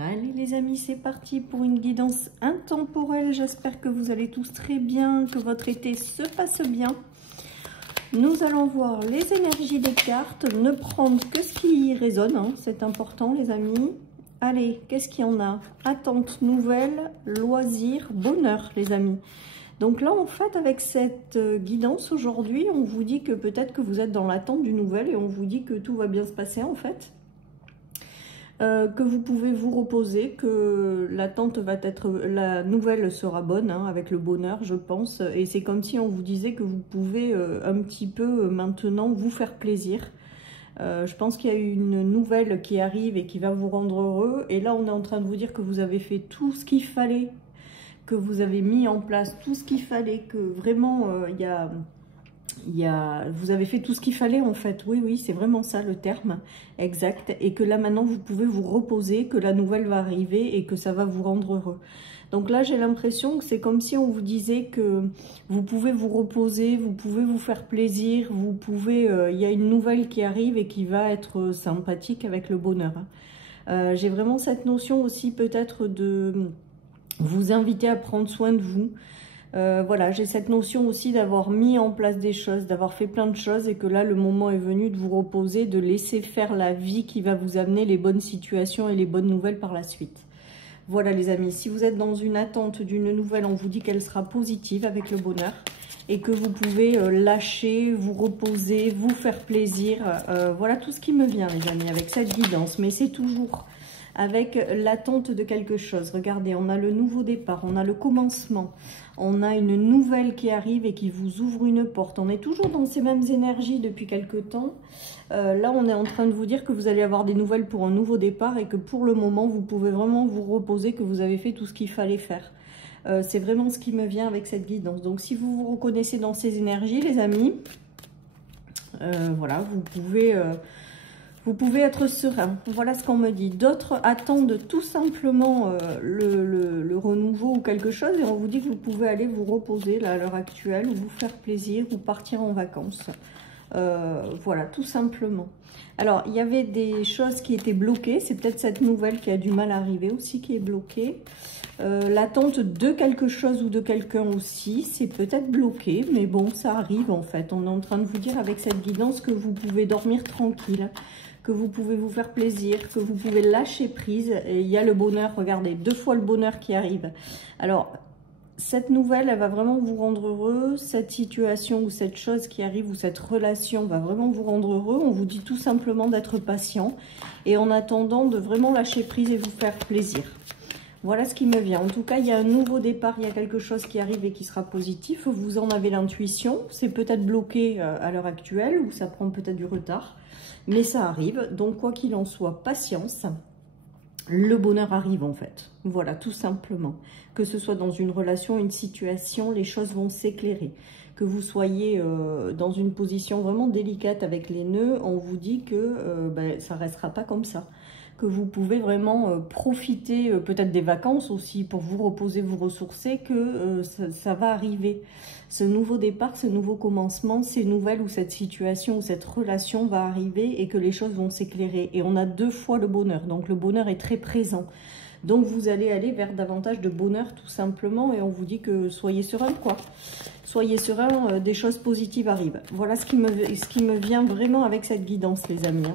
Allez les amis, c'est parti pour une guidance intemporelle. J'espère que vous allez tous très bien, que votre été se passe bien. Nous allons voir les énergies des cartes, ne prendre que ce qui résonne, hein, c'est important les amis. Allez, qu'est-ce qu'il y en a? Attente, nouvelle, loisir, bonheur les amis. Donc là en fait avec cette guidance aujourd'hui, on vous dit que peut-être que vous êtes dans l'attente d'une nouvelle et on vous dit que tout va bien se passer en fait. Que vous pouvez vous reposer, que l'attente va être, la nouvelle sera bonne, hein, avec le bonheur je pense, et c'est comme si on vous disait que vous pouvez un petit peu maintenant vous faire plaisir. Je pense qu'il y a une nouvelle qui arrive et qui va vous rendre heureux, et là on est en train de vous dire que vous avez fait tout ce qu'il fallait, que vous avez mis en place tout ce qu'il fallait, que vraiment vous avez fait tout ce qu'il fallait en fait, oui, c'est vraiment ça le terme exact, et que là maintenant vous pouvez vous reposer, que la nouvelle va arriver et que ça va vous rendre heureux. Donc là j'ai l'impression que c'est comme si on vous disait que vous pouvez vous reposer, vous pouvez vous faire plaisir, vous pouvez, il y a une nouvelle qui arrive et qui va être sympathique avec le bonheur. J'ai vraiment cette notion aussi peut-être de vous inviter à prendre soin de vous. Voilà, j'ai cette notion aussi d'avoir mis en place des choses, d'avoir fait plein de choses et que là le moment est venu de vous reposer, de laisser faire la vie qui va vous amener les bonnes situations et les bonnes nouvelles par la suite. Voilà les amis, si vous êtes dans une attente d'une nouvelle, on vous dit qu'elle sera positive avec le bonheur et que vous pouvez lâcher, vous reposer, vous faire plaisir. Voilà tout ce qui me vient les amis avec cette guidance, mais c'est toujours avec l'attente de quelque chose. Regardez, on a le nouveau départ, on a le commencement, on a une nouvelle qui arrive et qui vous ouvre une porte. On est toujours dans ces mêmes énergies depuis quelque temps. Là, on est en train de vous dire que vous allez avoir des nouvelles pour un nouveau départ et que pour le moment, vous pouvez vraiment vous reposer, que vous avez fait tout ce qu'il fallait faire. C'est vraiment ce qui me vient avec cette guidance. Donc, si vous vous reconnaissez dans ces énergies, les amis, voilà, vous pouvez être serein. Voilà ce qu'on me dit. D'autres attendent tout simplement le renouveau ou quelque chose et on vous dit que vous pouvez aller vous reposer là, à l'heure actuelle, ou vous faire plaisir ou partir en vacances. Voilà, tout simplement. Alors, il y avait des choses qui étaient bloquées. C'est peut-être cette nouvelle qui a du mal à arriver aussi qui est bloquée. L'attente de quelque chose ou de quelqu'un aussi, c'est peut-être bloqué, mais bon, ça arrive en fait. On est en train de vous dire avec cette guidance que vous pouvez dormir tranquille, que vous pouvez vous faire plaisir, que vous pouvez lâcher prise. Et il y a le bonheur, regardez, 2 fois le bonheur qui arrive. Alors, cette nouvelle, elle va vraiment vous rendre heureux. Cette situation ou cette chose qui arrive ou cette relation va vraiment vous rendre heureux. On vous dit tout simplement d'être patient et en attendant de vraiment lâcher prise et vous faire plaisir. Voilà ce qui me vient. En tout cas, il y a un nouveau départ, il y a quelque chose qui arrive et qui sera positif. Vous en avez l'intuition. C'est peut-être bloqué à l'heure actuelle ou ça prend peut-être du retard. Mais ça arrive. Donc, quoi qu'il en soit, patience. Le bonheur arrive en fait. Voilà, tout simplement. Que ce soit dans une relation, une situation, les choses vont s'éclairer. Que vous soyez dans une position vraiment délicate avec les nœuds, on vous dit que ça ne restera pas comme ça. Que vous pouvez vraiment profiter peut-être des vacances aussi pour vous reposer, vous ressourcer, que ça va arriver. Ce nouveau départ, ce nouveau commencement, ces nouvelles ou cette situation ou cette relation va arriver et que les choses vont s'éclairer. Et on a 2 fois le bonheur, donc le bonheur est très présent. Donc vous allez aller vers davantage de bonheur tout simplement et on vous dit que soyez serein quoi. Soyez serein, des choses positives arrivent. Voilà ce qui me vient vraiment avec cette guidance les amis.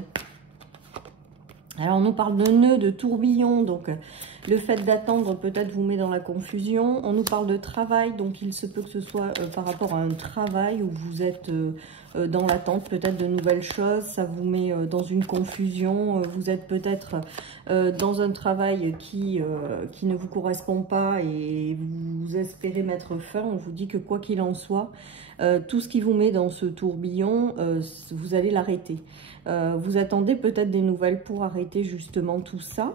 Alors, on nous parle de nœuds, de tourbillons, donc le fait d'attendre peut-être vous met dans la confusion. On nous parle de travail, donc il se peut que ce soit par rapport à un travail où vous êtes dans l'attente peut-être de nouvelles choses. Ça vous met dans une confusion. Vous êtes peut-être dans un travail qui ne vous correspond pas et vous espérez mettre fin. On vous dit que quoi qu'il en soit, tout ce qui vous met dans ce tourbillon, vous allez l'arrêter. Vous attendez peut-être des nouvelles pour arrêter justement tout ça.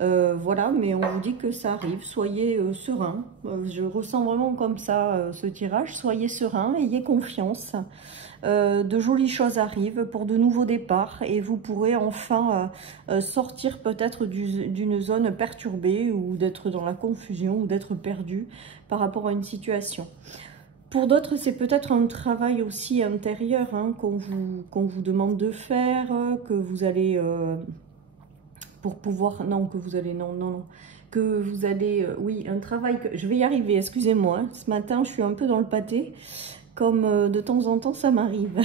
Voilà, mais on vous dit que ça arrive. Soyez serein. Je ressens vraiment comme ça ce tirage. Soyez serein, ayez confiance. De jolies choses arrivent pour de nouveaux départs et vous pourrez enfin sortir peut-être d'une zone perturbée ou d'être dans la confusion ou d'être perdu par rapport à une situation. Pour d'autres, c'est peut-être un travail aussi intérieur hein, qu'on vous demande de faire, que vous allez pour pouvoir... Non, que vous allez... Non, non, non. Que vous allez... oui, un travail... Je vais y arriver, excusez-moi. Hein. Ce matin, je suis un peu dans le pâté. Comme de temps en temps, ça m'arrive.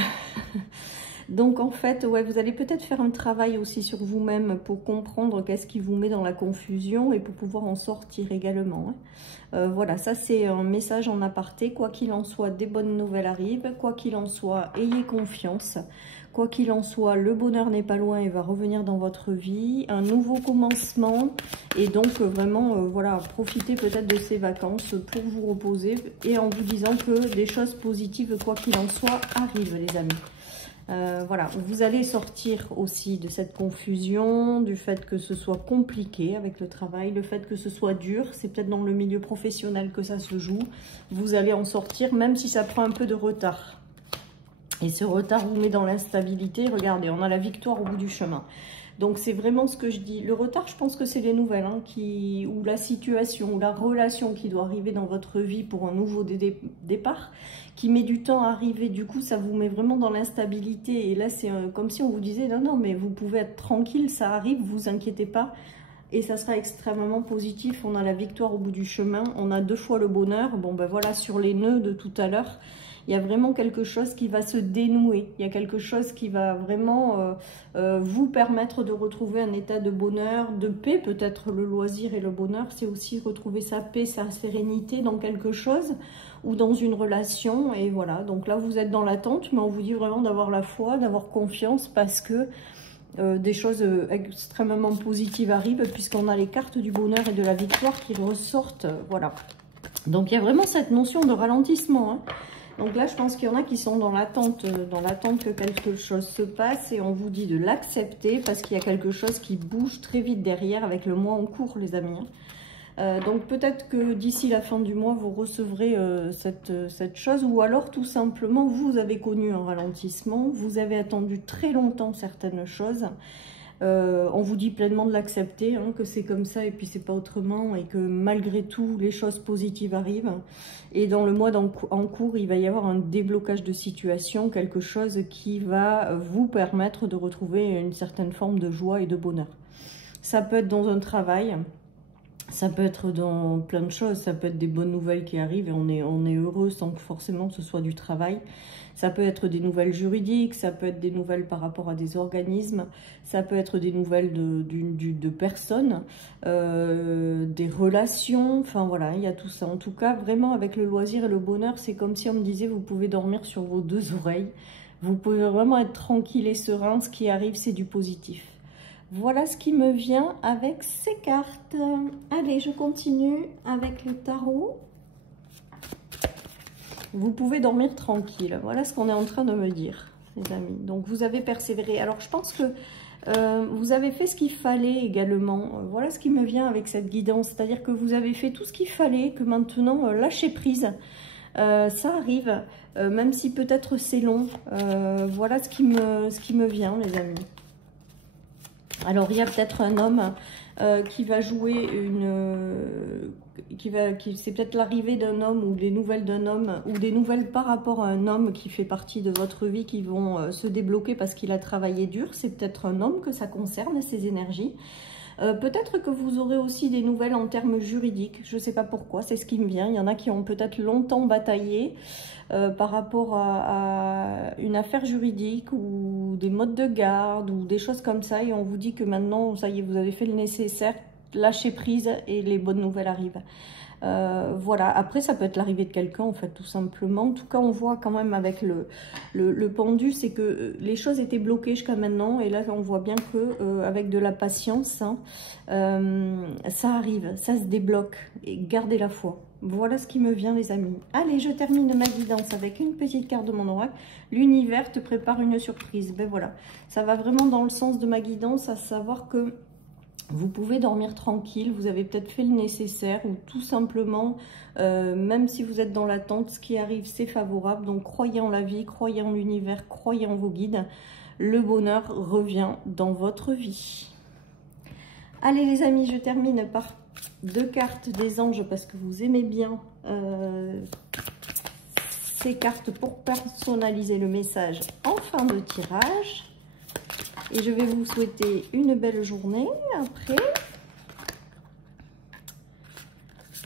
Donc, en fait, ouais, vous allez peut-être faire un travail aussi sur vous-même pour comprendre qu'est-ce qui vous met dans la confusion et pour pouvoir en sortir également. Hein. Voilà, ça, c'est un message en aparté. Quoi qu'il en soit, des bonnes nouvelles arrivent. Quoi qu'il en soit, ayez confiance. Quoi qu'il en soit, le bonheur n'est pas loin et va revenir dans votre vie. Un nouveau commencement. Et donc, vraiment, voilà, profitez peut-être de ces vacances pour vous reposer et en vous disant que des choses positives, quoi qu'il en soit, arrivent, les amis. Voilà, vous allez sortir aussi de cette confusion, du fait que ce soit compliqué avec le travail, le fait que ce soit dur, c'est peut-être dans le milieu professionnel que ça se joue. Vous allez en sortir, même si ça prend un peu de retard. Et ce retard vous met dans l'instabilité. Regardez, on a la victoire au bout du chemin. Donc, c'est vraiment ce que je dis. Le retard, je pense que c'est les nouvelles, hein, ou la situation, ou la relation qui doit arriver dans votre vie pour un nouveau départ, qui met du temps à arriver. Du coup, ça vous met vraiment dans l'instabilité. Et là, c'est comme si on vous disait, non, non, mais vous pouvez être tranquille, ça arrive, vous inquiétez pas. Et ça sera extrêmement positif. On a la victoire au bout du chemin. On a 2 fois le bonheur. Bon, ben voilà, sur les nœuds de tout à l'heure, il y a vraiment quelque chose qui va se dénouer. Il y a quelque chose qui va vraiment vous permettre de retrouver un état de bonheur, de paix. Peut-être le loisir et le bonheur, c'est aussi retrouver sa paix, sa sérénité dans quelque chose ou dans une relation. Et voilà, donc là, vous êtes dans l'attente, mais on vous dit vraiment d'avoir la foi, d'avoir confiance parce que des choses extrêmement positives arrivent puisqu'on a les cartes du bonheur et de la victoire qui ressortent. Voilà. Donc, il y a vraiment cette notion de ralentissement, hein. Donc là, je pense qu'il y en a qui sont dans l'attente que quelque chose se passe et on vous dit de l'accepter parce qu'il y a quelque chose qui bouge très vite derrière avec le mois en cours, les amis. Donc peut-être que d'ici la fin du mois, vous recevrez cette chose ou alors tout simplement, vous avez connu un ralentissement, vous avez attendu très longtemps certaines choses. On vous dit pleinement de l'accepter, hein, que c'est comme ça et puis c'est pas autrement et que malgré tout les choses positives arrivent et dans le mois en cours il va y avoir un déblocage de situation, quelque chose qui va vous permettre de retrouver une certaine forme de joie et de bonheur. Ça peut être dans un travail, ça peut être dans plein de choses, ça peut être des bonnes nouvelles qui arrivent et on est heureux sans que forcément ce soit du travail. Ça peut être des nouvelles juridiques, ça peut être des nouvelles par rapport à des organismes, ça peut être des nouvelles de personnes, des relations, enfin voilà, il y a tout ça. En tout cas, vraiment avec le loisir et le bonheur, c'est comme si on me disait vous pouvez dormir sur vos 2 oreilles, vous pouvez vraiment être tranquille et serein, ce qui arrive c'est du positif. Voilà ce qui me vient avec ces cartes. Allez, je continue avec le tarot. Vous pouvez dormir tranquille. Voilà ce qu'on est en train de me dire, les amis. Donc, vous avez persévéré. Alors, je pense que vous avez fait ce qu'il fallait également. Voilà ce qui me vient avec cette guidance. C'est-à-dire que vous avez fait tout ce qu'il fallait, que maintenant, lâchez prise. Ça arrive, même si peut-être c'est long. Voilà ce qui me vient, les amis. Alors, il y a peut-être un homme qui va jouer c'est peut-être l'arrivée d'un homme ou des nouvelles d'un homme ou des nouvelles par rapport à un homme qui fait partie de votre vie qui vont se débloquer parce qu'il a travaillé dur. C'est peut-être un homme que ça concerne, ces énergies. Peut-être que vous aurez aussi des nouvelles en termes juridiques. Je ne sais pas pourquoi, c'est ce qui me vient. Il y en a qui ont peut-être longtemps bataillé par rapport à une affaire juridique ou des modes de garde ou des choses comme ça. Et on vous dit que maintenant, ça y est, vous avez fait le nécessaire, lâchez prise et les bonnes nouvelles arrivent. Voilà, après ça peut être l'arrivée de quelqu'un en fait tout simplement. En tout cas on voit quand même avec le pendu, c'est que les choses étaient bloquées jusqu'à maintenant et là on voit bien que avec de la patience, hein, ça arrive, ça se débloque et gardez la foi. Voilà ce qui me vient les amis. Allez, je termine ma guidance avec une petite carte de mon oracle. L'univers te prépare une surprise. Ben voilà, ça va vraiment dans le sens de ma guidance, à savoir que vous pouvez dormir tranquille, vous avez peut-être fait le nécessaire ou tout simplement, même si vous êtes dans l'attente, ce qui arrive c'est favorable. Donc croyez en la vie, croyez en l'univers, croyez en vos guides. Le bonheur revient dans votre vie. Allez les amis, je termine par 2 cartes des anges parce que vous aimez bien ces cartes pour personnaliser le message en fin de tirage. Et je vais vous souhaiter une belle journée après.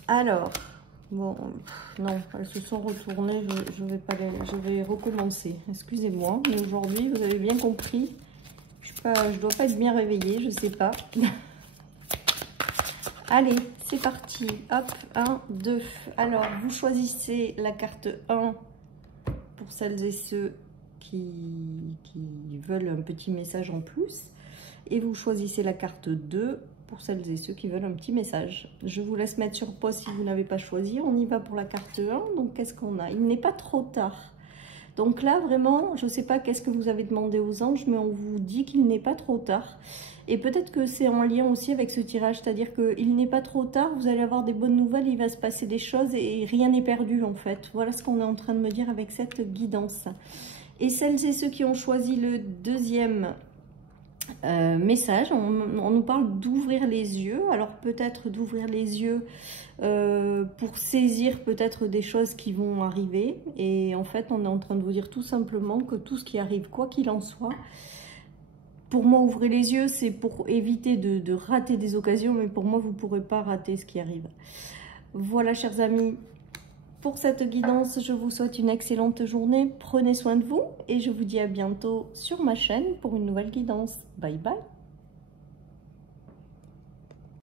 Alors, bon, non, elles se sont retournées, je vais recommencer. Excusez-moi, mais aujourd'hui, vous avez bien compris, je dois pas être bien réveillée, je sais pas. Allez, c'est parti. Hop, 1, 2. Alors, vous choisissez la carte 1 pour celles et ceux qui veulent un petit message en plus. Et vous choisissez la carte 2 pour celles et ceux qui veulent un petit message. Je vous laisse mettre sur pause si vous n'avez pas choisi. On y va pour la carte 1. Donc, qu'est-ce qu'on a? Il n'est pas trop tard. Donc là, vraiment, je ne sais pas qu'est-ce que vous avez demandé aux anges, mais on vous dit qu'il n'est pas trop tard. Et peut-être que c'est en lien aussi avec ce tirage, c'est-à-dire qu'il n'est pas trop tard, vous allez avoir des bonnes nouvelles, il va se passer des choses et rien n'est perdu en fait. Voilà ce qu'on est en train de me dire avec cette guidance. Et celles et ceux qui ont choisi le deuxième message, on nous parle d'ouvrir les yeux. Alors peut-être d'ouvrir les yeux pour saisir peut-être des choses qui vont arriver. Et en fait, on est en train de vous dire tout simplement que tout ce qui arrive, quoi qu'il en soit, pour moi, ouvrir les yeux, c'est pour éviter de rater des occasions, mais pour moi, vous ne pourrez pas rater ce qui arrive. Voilà, chers amis, pour cette guidance, je vous souhaite une excellente journée. Prenez soin de vous et je vous dis à bientôt sur ma chaîne pour une nouvelle guidance. Bye bye.